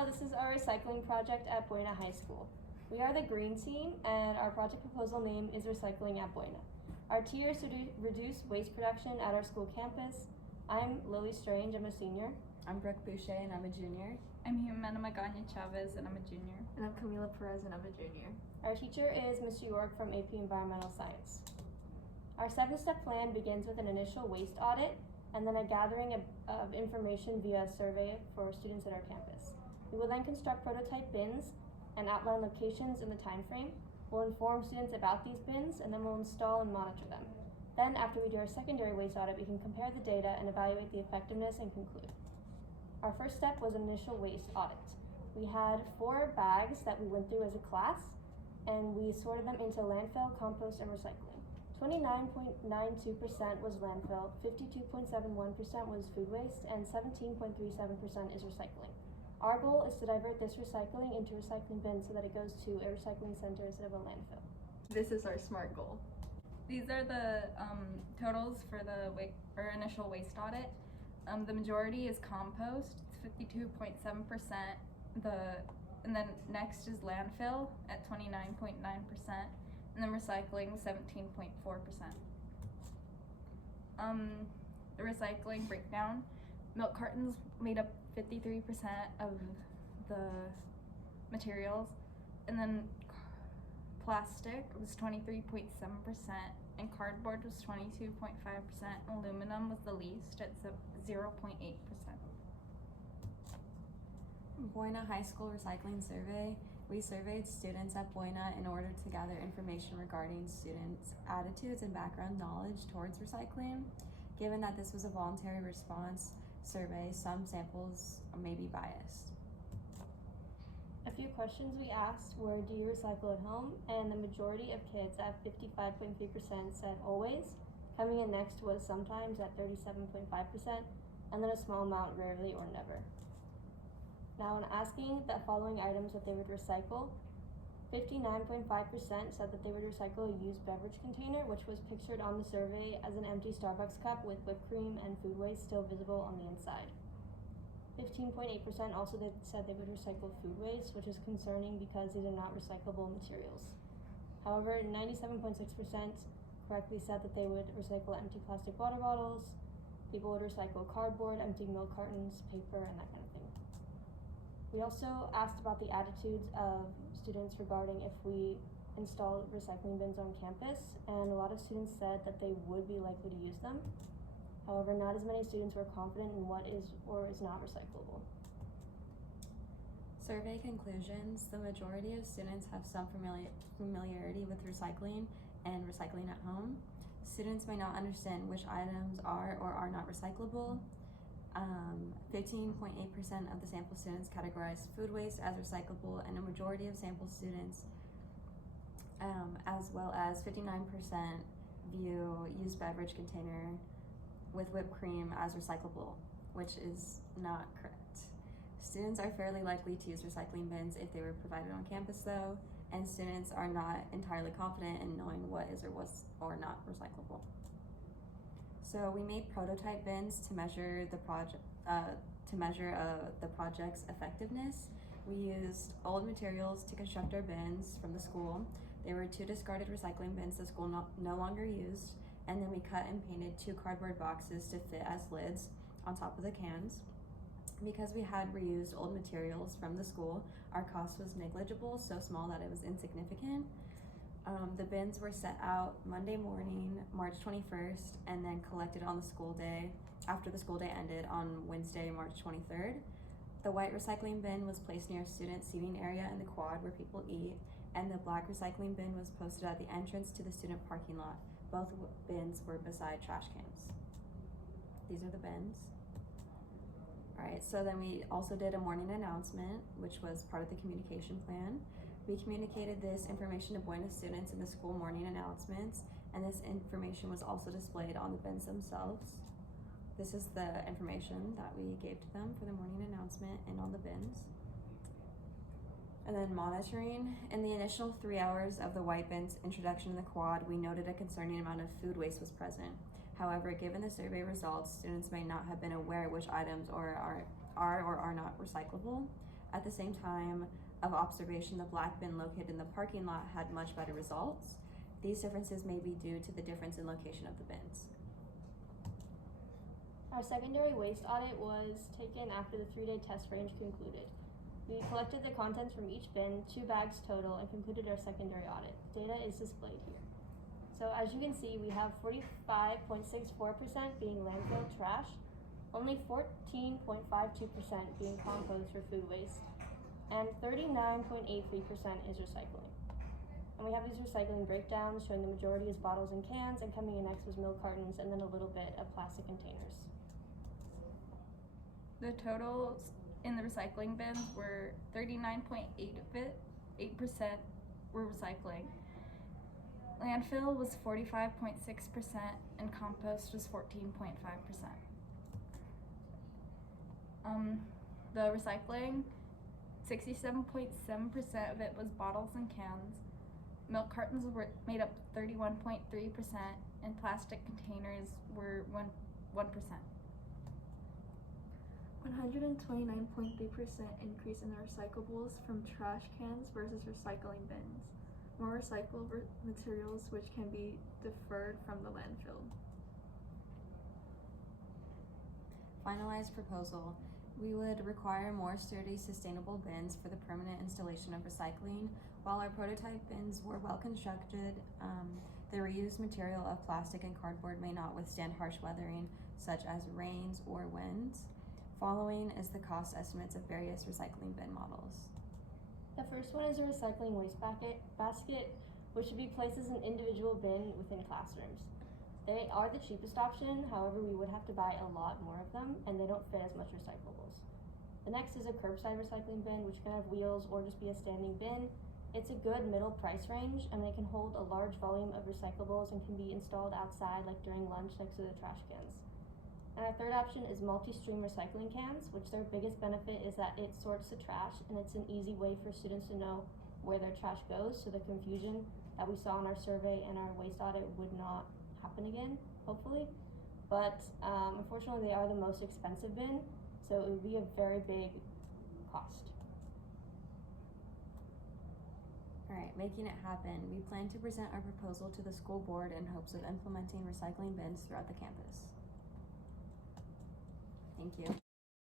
Hello, this is our recycling project at Buena High School. We are the green team, and our project proposal name is Recycling at Buena. Our tier is to reduce waste production at our school campus. I'm Lily Strange, I'm a senior. I'm Brooke Boucher, and I'm a junior. I'm Jimena Magana Chavez, and I'm a junior. And I'm Camila Perez, and I'm a junior. Our teacher is Mr. York from AP Environmental Science. Our 7-step plan begins with an initial waste audit and then a gathering of information via survey for students at our campus. We will then construct prototype bins and outline locations in the time frame. We'll inform students about these bins and then we'll install and monitor them. Then after we do our secondary waste audit, we can compare the data and evaluate the effectiveness and conclude. Our first step was initial waste audit. We had 4 bags that we went through as a class and we sorted them into landfill, compost, and recycling. 29.92% was landfill, 52.71% was food waste, and 17.37% is recycling. Our goal is to divert this recycling into recycling bins so that it goes to a recycling center instead of a landfill. This is our SMART goal. These are the totals for the initial waste audit. The majority is compost, it's 52.7%. And then next is landfill at 29.9%, and then recycling 17.4%. The recycling breakdown: milk cartons made up 53% of the materials, and then plastic was 23.7%, and cardboard was 22.5%, and aluminum was the least at 0.8%. Buena High School Recycling Survey. We surveyed students at Buena in order to gather information regarding students' attitudes and background knowledge towards recycling. Given that this was a voluntary response survey, some samples may be biased. A few questions we asked were, do you recycle at home? And the majority of kids at 55.3% said always. Coming in next was sometimes at 37.5%, and then a small amount rarely or never. Now, when asking the following items that they would recycle, 59.5% said that they would recycle a used beverage container, which was pictured on the survey as an empty Starbucks cup with whipped cream and food waste still visible on the inside. 15.8% also said they would recycle food waste, which is concerning because these are not recyclable materials. However, 97.6% correctly said that they would recycle empty plastic water bottles. People would recycle cardboard, empty milk cartons, paper, and that kind of thing. We also asked about the attitudes of students regarding if we install recycling bins on campus, and a lot of students said that they would be likely to use them. However, not as many students were confident in what is or is not recyclable. Survey conclusions. The majority of students have some familiarity with recycling and recycling at home. Students may not understand which items are or are not recyclable. 15.8% of the sample students categorized food waste as recyclable, and a majority of sample students, as well as 59%, view used beverage container with whipped cream as recyclable, which is not correct. Students are fairly likely to use recycling bins if they were provided on campus though, and students are not entirely confident in knowing what is or was or not recyclable. So we made prototype bins to measure the project's effectiveness. We used old materials to construct our bins from the school. There were 2 discarded recycling bins the school no longer used, and then we cut and painted 2 cardboard boxes to fit as lids on top of the cans. Because we had reused old materials from the school, our cost was negligible, so small that it was insignificant. The bins were set out Monday morning, March 21st, and then collected on the school day, after the school day ended on Wednesday, March 23rd. The white recycling bin was placed near a student seating area in the quad where people eat, and the black recycling bin was posted at the entrance to the student parking lot. Both bins were beside trash cans. These are the bins. Alright, so then we also did a morning announcement, which was part of the communication plan. We communicated this information to Buena students in the school morning announcements, and this information was also displayed on the bins themselves. This is the information that we gave to them for the morning announcement and on the bins. And then monitoring. In the initial 3 hours of the white bin's introduction in the quad, we noted a concerning amount of food waste was present. However, given the survey results, students may not have been aware which items are or are not recyclable. At the same time of observation, the black bin located in the parking lot had much better results. These differences may be due to the difference in location of the bins. Our secondary waste audit was taken after the 3-day test range concluded. We collected the contents from each bin, 2 bags total, and concluded our secondary audit. Data is displayed here. So as you can see, we have 45.64% being landfill trash, only 14.52% being compost or food waste, and 39.83% is recycling. And we have these recycling breakdowns showing the majority is bottles and cans, and coming in next was milk cartons, and then a little bit of plastic containers. The totals in the recycling bins were 39.8% were recycling. Landfill was 45.6% and compost was 14.5%. The recycling, 67.7% of it was bottles and cans. Milk cartons were made up 31.3% and plastic containers were 1%. 129.3% increase in the recyclables from trash cans versus recycling bins. More recyclable materials which can be deferred from the landfill. Finalized proposal. We would require more sturdy, sustainable bins for the permanent installation of recycling. While our prototype bins were well constructed, the reused material of plastic and cardboard may not withstand harsh weathering, such as rains or winds. Following is the cost estimates of various recycling bin models. The first one is a recycling basket, which should be placed as an individual bin within classrooms. They are the cheapest option, however we would have to buy a lot more of them, and they don't fit as much recyclables. The next is a curbside recycling bin, which can have wheels or just be a standing bin. It's a good middle price range, and they can hold a large volume of recyclables and can be installed outside, like during lunch next to the trash cans. And our third option is multi-stream recycling cans, which their biggest benefit is that it sorts the trash, and it's an easy way for students to know where their trash goes, so the confusion that we saw in our survey and our waste audit would not happen again, hopefully. But unfortunately, they are the most expensive bin, so it would be a very big cost. Alright, making it happen. We plan to present our proposal to the school board in hopes of implementing recycling bins throughout the campus. Thank you.